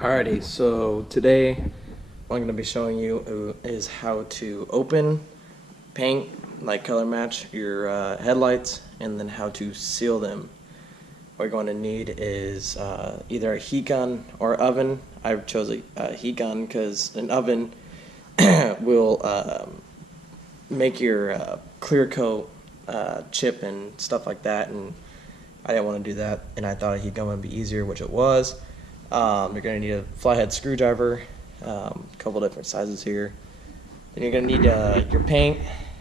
Alrighty, so today what I'm going to be showing you is how to open, paint, like color match your headlights, and then how to seal them. What you're going to need is either a heat gun or oven. I chose a heat gun because an oven will make your clear coat chip and stuff like that, and I didn't want to do that, and I thought a heat gun would be easier, which it was. You're going to need a flathead screwdriver, a couple different sizes here. Then you're going to need your paint,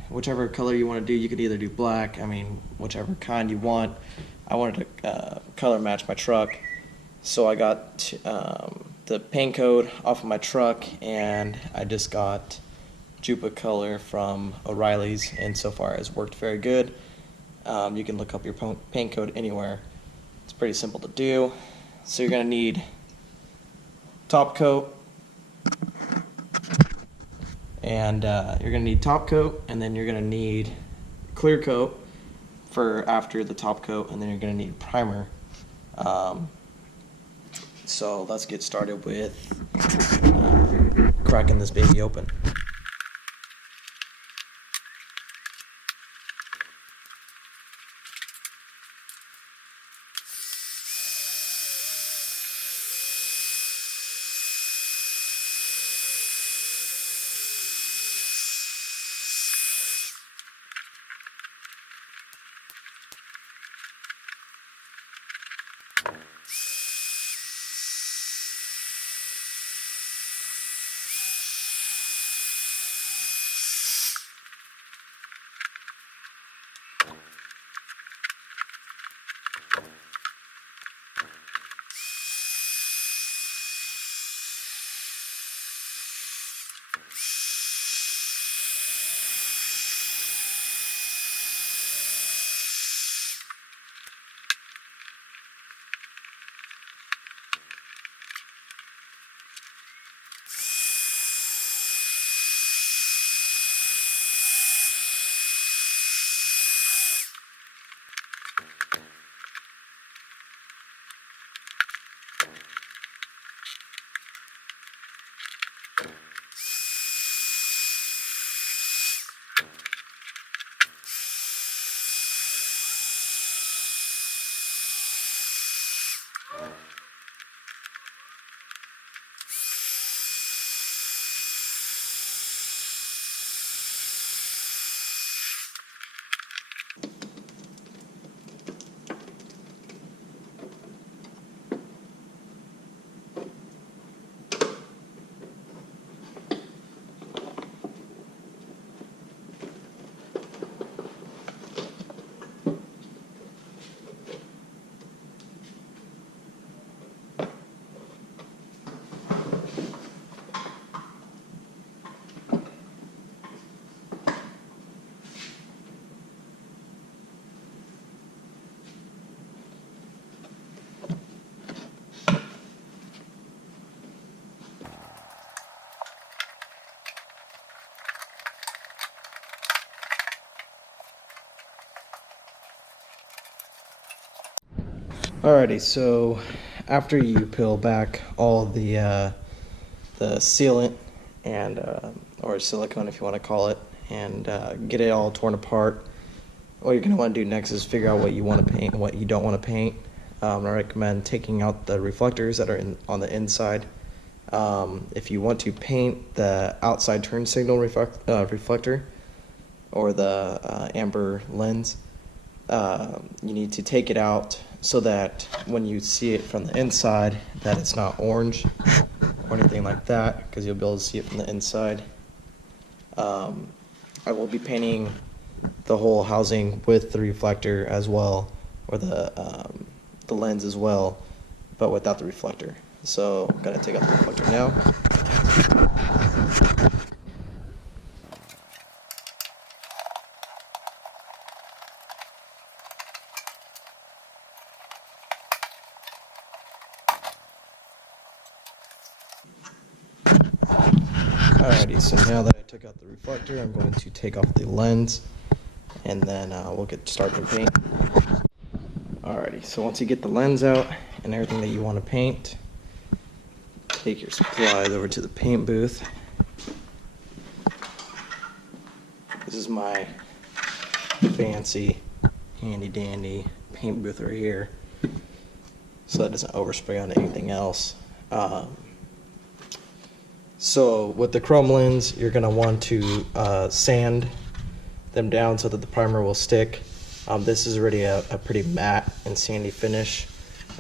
whichever color you want to do. You could either do black, whichever kind you want. I wanted to color match my truck, so I got the paint code off of my truck, and I just got Jupicolor from O'Reilly's, and so far it's worked very good. You can look up your paint code anywhere. It's pretty simple to do. So you're going to need top coat, and you're going to need top coat, and then you're going to need clear coat for after the top coat, and then you're going to need primer. So let's get started with cracking this baby open. Alrighty, so after you peel back all the sealant and or silicone, if you want to call it, and get it all torn apart, what you're going to want to do next is figure out what you want to paint and what you don't want to paint. I recommend taking out the reflectors that are on the inside. If you want to paint the outside turn signal reflector or the amber lens, you need to take it out so that when you see it from the inside that it's not orange or anything like that, because you'll be able to see it from the inside. I will be painting the whole housing with the reflector as well, or the lens as well, but without the reflector. So I'm gonna take out the reflector now. Alrighty, so now that I took out the reflector, I'm going to take off the lens, and then we'll get started to paint. Alrighty, so once you get the lens out and everything that you want to paint, take your supplies over to the paint booth. This is my fancy, handy dandy paint booth right here, so that doesn't overspray on anything else. So with the chrome lens, you're going to want to sand them down so that the primer will stick. This is already a pretty matte and sandy finish.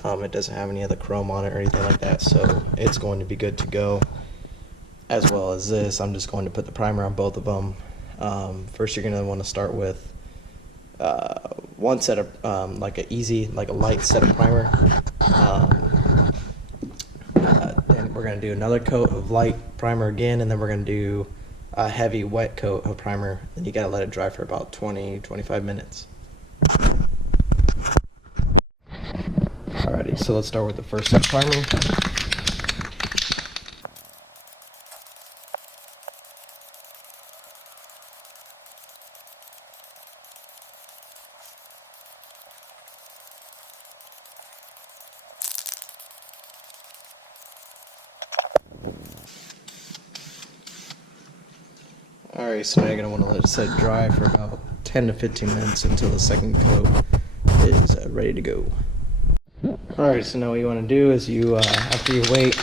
It doesn't have any of the chrome on it or anything like that, so it's going to be good to go. As well as this, I'm just going to put the primer on both of them. First, you're going to want to start with one set of like a light set of primer. Then we're going to do another coat of light primer again, and then we're going to do a heavy wet coat of primer. Then you got to let it dry for about 20-25 minutes. Alrighty, so let's start with the first set of primer. Alright, so now you're going to want to let it set dry for about 10 to 15 minutes until the second coat is ready to go. Alright, so now what you want to do is after you wait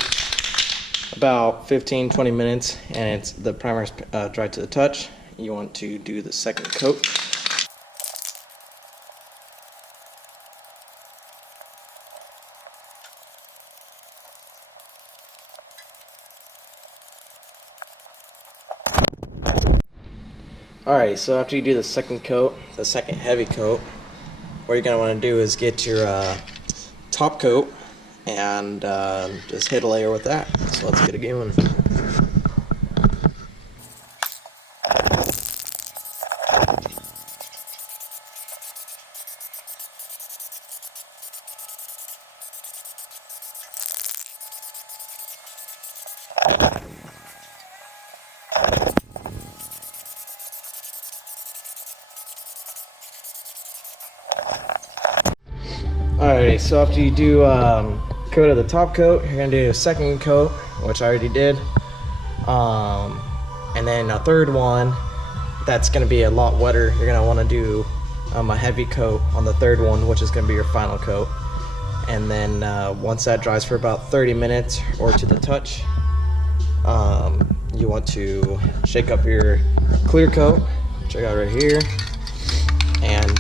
about 15-20 minutes and the primer's dry to the touch, you want to do the second coat. Alright, so after you do the second coat, the second heavy coat, what you're going to want to do is get your top coat and just hit a layer with that. So let's get it going. Alright, so after you do coat of the top coat, you're going to do a second coat, which I already did. And then a third one that's going to be a lot wetter. You're going to want to do a heavy coat on the third one, which is going to be your final coat. And then once that dries for about 30 minutes or to the touch, you want to shake up your clear coat, which I got right here, and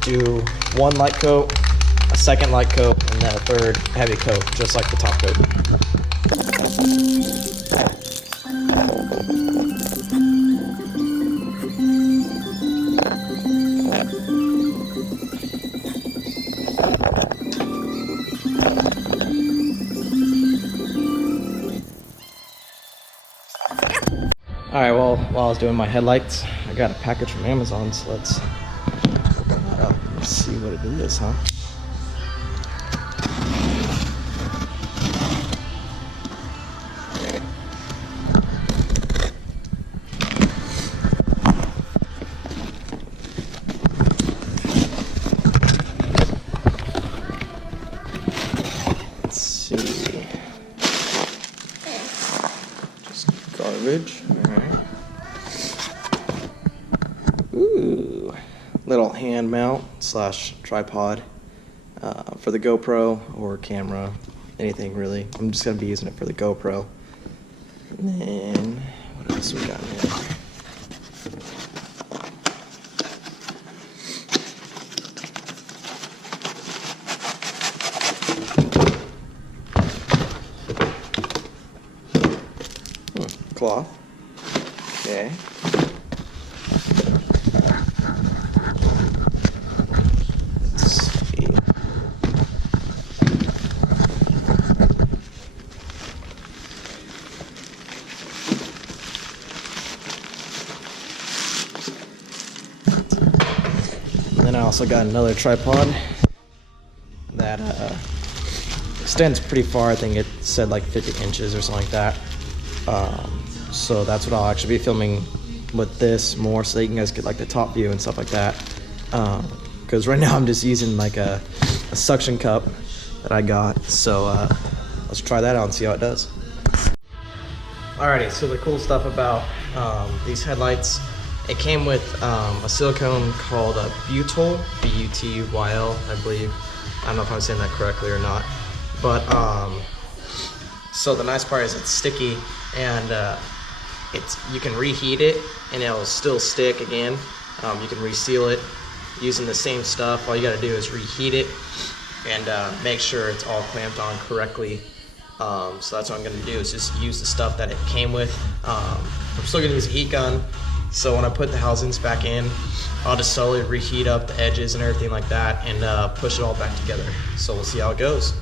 do one light coat, a second light coat, and then a third heavy coat, just like the top coat. Alright, well, while I was doing my headlights, I got a package from Amazon, so let's open that up and see what it is, huh? Let's see. Just garbage. Alright. Ooh. Little hand mount / tripod for the GoPro or camera, anything really. I'm just going to be using it for the GoPro. And then, what else we got in here? Cloth. Okay. Let's see. And then I also got another tripod that extends pretty far. I think it said like 50 inches or something like that. So that's what I'll actually be filming with this more, so that you can guys get like the top view and stuff like that. Because right now I'm just using like a suction cup that I got. So let's try that out and see how it does. Alrighty, so the cool stuff about these headlights, it came with a silicone called a Butyl, B-U-T-Y-L, I believe. I don't know if I'm saying that correctly or not. But, so the nice part is it's sticky, and you can reheat it, and it'll still stick again. You can reseal it using the same stuff. All you gotta do is reheat it and make sure it's all clamped on correctly. So that's what I'm gonna do, is just use the stuff that it came with. I'm still gonna use a heat gun, so when I put the housings back in, I'll just slowly reheat up the edges and everything like that and push it all back together. So we'll see how it goes.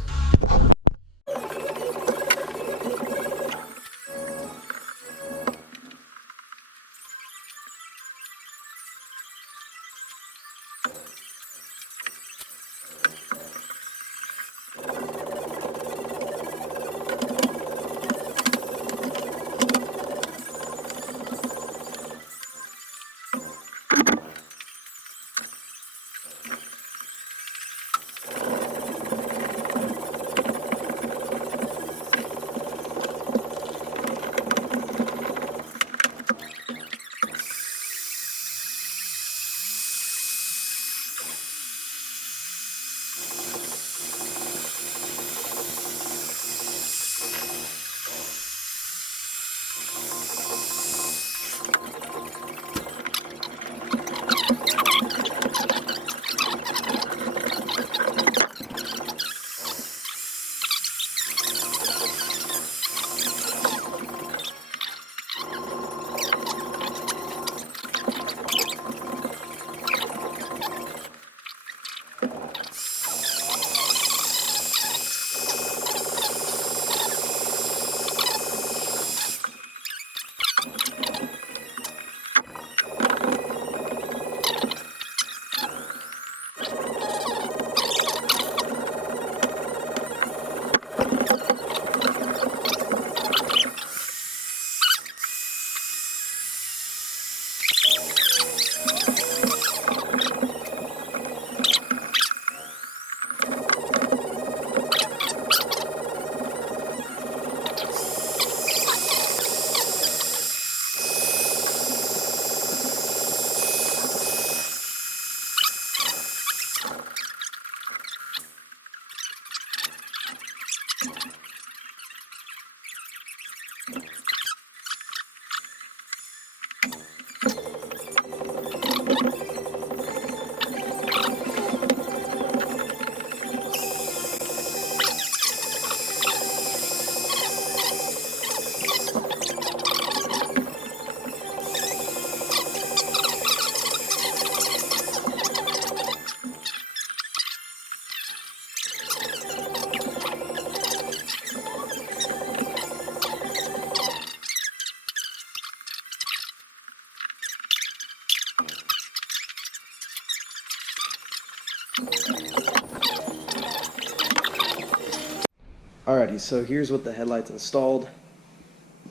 Alrighty, so here's what the headlights installed.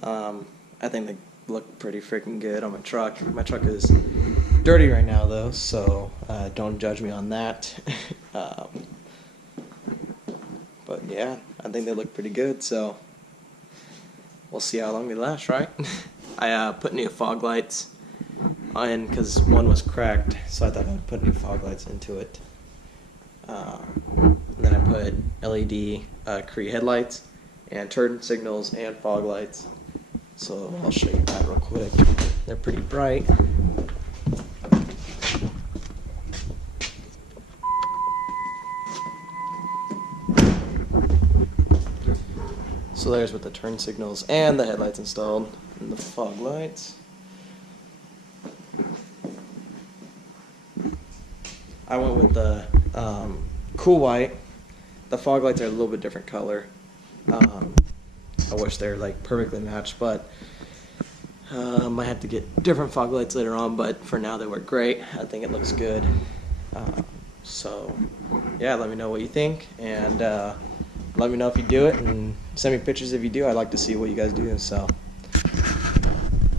I think they look pretty freaking good on my truck. My truck is dirty right now though, so don't judge me on that. But yeah, I think they look pretty good, so we'll see how long they last, right? I put new fog lights on because one was cracked, so I thought I'd put new fog lights into it. Then I put LED Cree headlights and turn signals and fog lights. So I'll show you that real quick. They're pretty bright. So there's with the turn signals and the headlights installed, and the fog lights. I went with the cool white. The fog lights are a little bit different color. I wish they're like perfectly matched, but might have to get different fog lights later on, but for now they work great. I think it looks good. So yeah, let me know what you think, and let me know if you do it, and send me pictures if you do. I'd like to see what you guys do. So